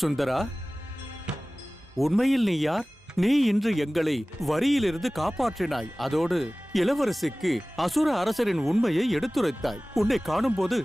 சுந்தரா, உண்மையில் நீ யார்? நீ இன்று எங்களை வரியிலிருந்து காப்பாற்றினாய். அதோடு இளவரசிக்கு அசுர அரசரின் உண்மையை எடுத்துரைத்தாய். உன்னை காணும் போது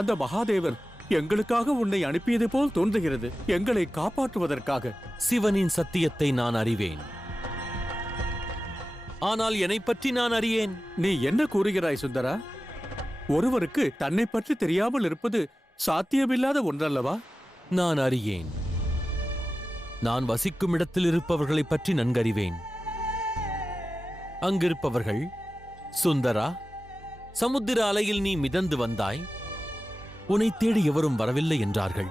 அந்த மகாதேவர் எங்களுக்காக உன்னை அனுப்பியது போல் தோன்றுகிறது. எங்களை காப்பாற்றுவதற்காக. சிவனின் சத்தியத்தை நான் அறிவேன், ஆனால் என்னை பற்றி நான் அறியேன். நீ என்ன கூறுகிறாய் சுந்தரா? ஒருவருக்கு தன்னை பற்றி தெரியாமல் இருப்பது சாத்தியமில்லாத ஒன்றல்லவா? நான் அறியேன். நான் வசிக்கும் இடத்தில் இருப்பவர்களை பற்றி நன்கறிவேன். அங்கிருப்பவர்கள், சுந்தரா, சமுத்திர அலையில் நீ மிதந்து வந்தாய், உன்னை தேடி எவரும் வரவில்லை என்றார்கள்.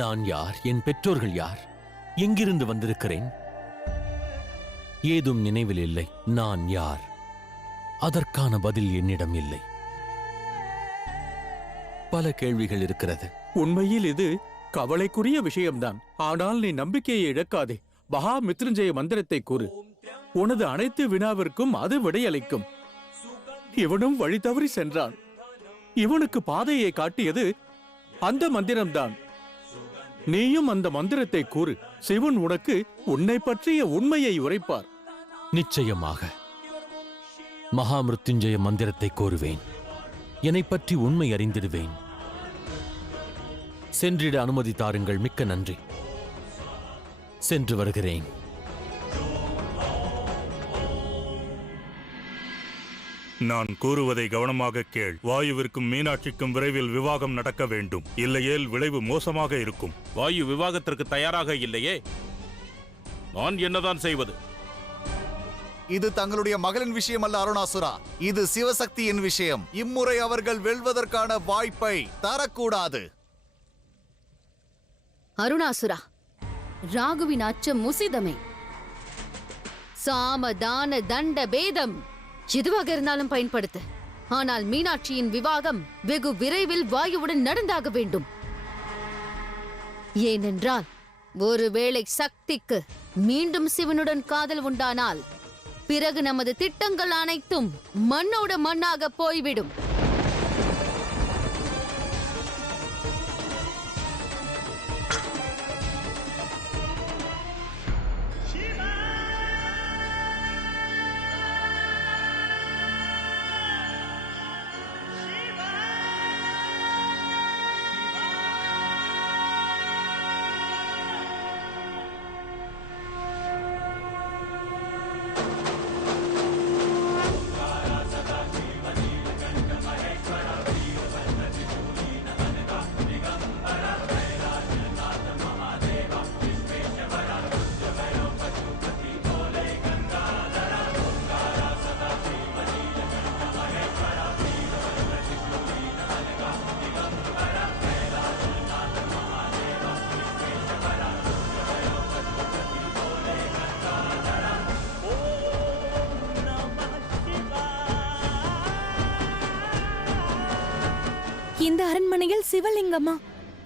நான் யார்? என் பெற்றோர்கள் யார்? எங்கிருந்து வந்திருக்கிறேன்? ஏதும் நினைவில் இல்லை. நான் யார்? அதற்கான பதில் என்னிடம் இல்லை. பல கேள்விகள் இருக்கிறது. உண்மையில் இது கவலைக்குரிய விஷயம்தான். ஆனால் நீ நம்பிக்கையை இழக்காதே. மகா மித்ருஞ்சய மந்திரத்தை கூறு. உனது அனைத்து வினாவிற்கும் அது விடையளிக்கும். இவனும் வழி தவறி சென்றான். இவனுக்கு பாதையை காட்டியது அந்த மந்திரம்தான். நீயும் அந்த மந்திரத்தை கூறு. சிவன் உனக்கு உன்னை பற்றிய உண்மையை உரைப்பார். நிச்சயமாக மகாமிருத்யுஞ்சய மந்திரத்தை கோருவேன். என்னை பற்றி உண்மை அறிந்திடுவேன். சென்றிட அனுமதி தாருங்கள். மிக்க நன்றி. சென்று வருகிறேன். நான் கூறுவதை கவனமாக கேள். வாயுவிற்கும் மீனாட்சிக்கும் விரைவில் விவாகம் நடக்க வேண்டும். இல்லையேல் விளைவு மோசமாக இருக்கும். வாயு விவாகத்திற்கு தயாராக இல்லையே, நான் என்னதான் செய்வது? இது தங்களுடைய மகளின் விஷயம் அல்ல அருணாசுரா. இது சிவசக்தியின் விஷயம். இம்முறை அவர்கள் வெல்வதற்கான வாய்ப்பை தரக்கூடாது. அருணாசுரா, ராகுவின் அச்சம் முசிதமே. சாம தான தண்ட பேதம் எதுவாக இருந்தாலும் பயன்படுத்து. ஆனால் மீனாட்சியின் விவாகம் வெகு விரைவில் வாயுவுடன் நடந்தாக வேண்டும். ஏனென்றால் ஒருவேளை சக்திக்கு மீண்டும் சிவனுடன் காதல் உண்டானால் பிறகு நமது திட்டங்கள் அனைத்தும் மண்ணோட மண்ணாக போய்விடும். இந்த அரண்மனையில் சிவலிங்கமா?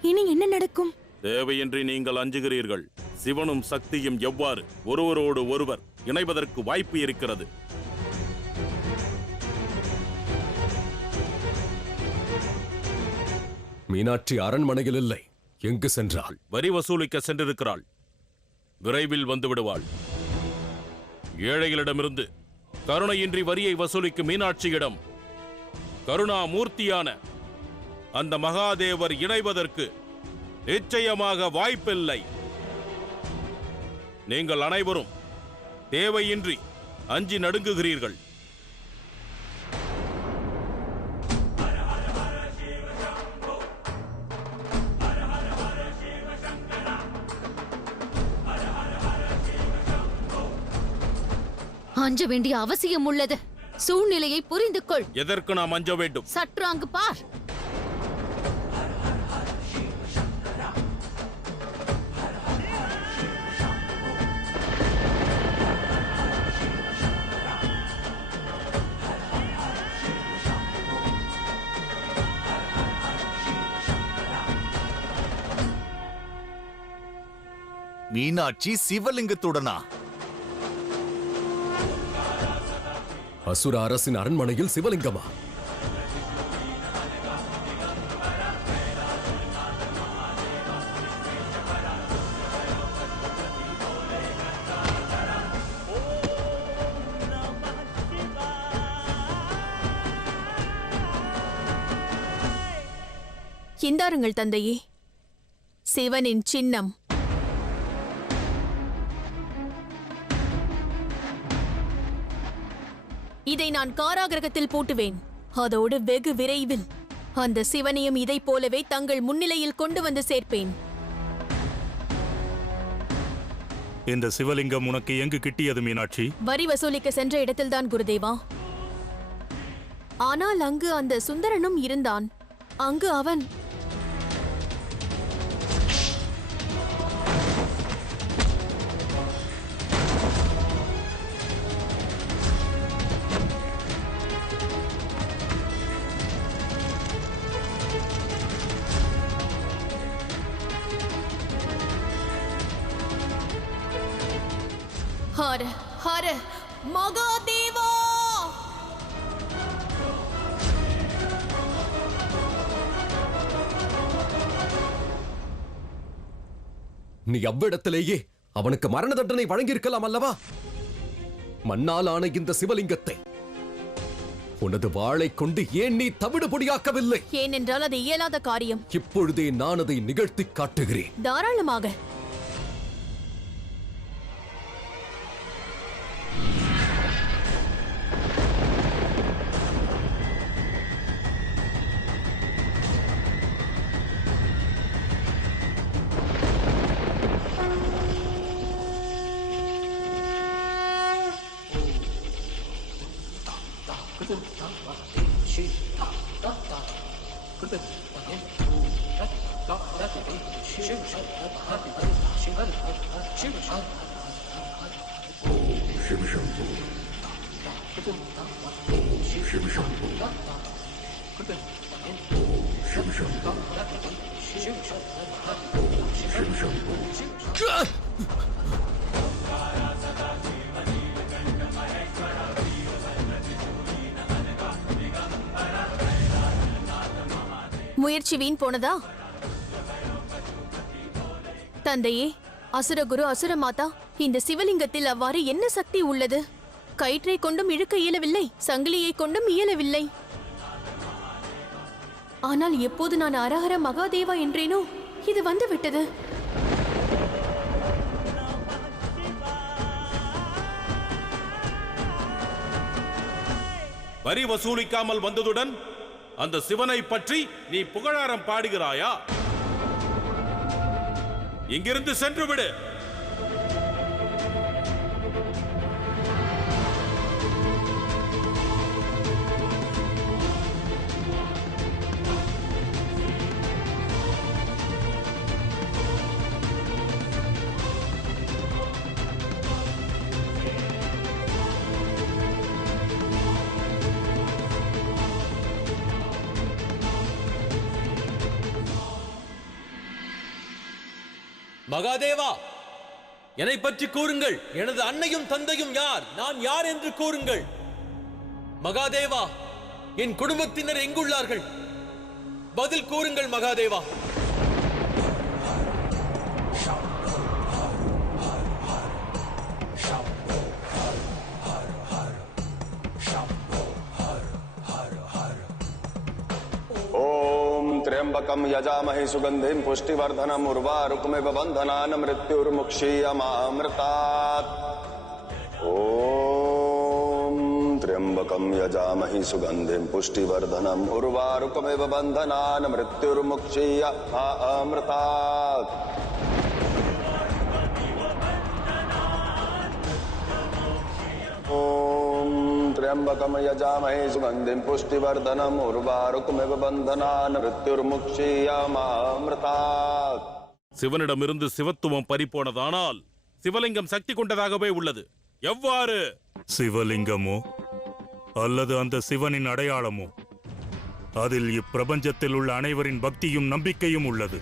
இனி என்ன நடக்கும்? தேவையின்றி நீங்கள் அஞ்சுகிறீர்கள். சிவனும் சக்தியும் எவ்வாறு ஒருவரோடு ஒருவர் இணைவதற்கு வாய்ப்பு இருக்கிறது? மீனாட்சி அரண்மனையில் இல்லை. எங்கு சென்றாள்? வரி வசூலிக்க சென்றிருக்கிறாள். விரைவில் வந்து விடுவாள். ஏழைகளிடமிருந்து கருணையின்றி வரியை வசூலிக்கும் மீனாட்சியிடம் கருணாமூர்த்தியான அந்த மகாதேவர் இணைவதற்கு நிச்சயமாக வாய்ப்பில்லை. நீங்கள் அனைவரும் தேவையின்றி அஞ்சி நடுங்குகிறீர்கள். அஞ்ச வேண்டிய அவசியம் உள்ளது. சூழ்நிலையை புரிந்து கொள். எதற்கு நாம் அஞ்ச வேண்டும்? சற்று அங்கு பார். மீனாட்சி சிவலிங்கத்துடனா? அசுர அரசின் அரண்மனையில் சிவலிங்கமா? இந்தாருங்கள் தந்தையே, சிவனின் சின்னம். இதை நான் காராகிரகத்தில் பூட்டுவேன். அதோடு வெகு விரைவில் அந்த சிவனையும் இதைப் போலவே தங்கள் முன்னிலையில் கொண்டு வந்து சேர்ப்பேன். இந்த சிவலிங்கம் உனக்கு எங்கு கிட்டியது மீனாட்சி? வரி வசூலிக்க சென்ற இடத்தில்தான் குருதேவா. ஆனால் அங்கு அந்த சுந்தரனும் இருந்தான். அங்கு அவன் ஹர ஹர மகாதேவா! நீ அவ்விடத்திலேயே அவனுக்கு மரண தண்டனை வழங்கியிருக்கலாம் அல்லவா? மண்ணாலான இந்த சிவலிங்கத்தை உனது வாளை கொண்டு ஏன் நீ தவிடு பொடியாக்கவில்லை? ஏனென்றால் அது இயலாத காரியம். இப்பொழுதே நான் அதை நிகழ்த்தி காட்டுகிறேன். தாராளமாக. முயற்சி வீண் போனதா? தந்தையே, அசுரகுரு அசுரமாதா, இந்த சிவலிங்கத்தில் அவ்வாறு என்ன சக்தி உள்ளது? கயிற்றை கொண்டும் இழுக்க இயலவில்லை, சங்கிலியை கொண்டும் இயலவில்லை. ஆனால் எப்போது நான் அரஹர மகாதேவா என்றேனோ இது வந்து விட்டது. வரி வசூலிக்காமல் வந்ததுடன் அந்த சிவனை பற்றி நீ புகழாரம் பாடுகிறாயா? இங்கிருந்து சென்று விடு. மகாதேவா, என்னை பற்றி கூறுங்கள். எனது அன்னையும் தந்தையும் யார்? நான் யார் என்று கூறுங்கள். மகாதேவா, என் குடும்பத்தினர் எங்குள்ளார்கள்? பதில் கூறுங்கள் மகாதேவா. त्र्यंबकं यजामहे सुगंधिं पुष्टिवर्धनम् उर्वारुकमिव बन्धनान् मृत्युर्मुक्षीयमामृतात्। ॐ त्र्यंबकं यजामहे सुगंधिं पुष्टिवर्धनम् उर्वारुकमिव बन्धनान् मृत्युर्मुक्षीयमामृतात्। त्र्यंबकं यजामहे सुगंधिं पुष्टिवर्धनम् उर्वारुकमिव बन्धनान् मृत्युर्मुक्षीयमामृतात्। சிவனிடமிருந்து சிவத்துவம் பறிபோனதானால் சிவலிங்கம் சக்தி கொண்டதாகவே உள்ளது. எவ்வாறு? சிவலிங்கமோ அல்லது அந்த சிவனின் அடையாளமோ, அதில் இப்பிரபஞ்சத்தில் உள்ள அனைவரின் பக்தியும் நம்பிக்கையும் உள்ளது.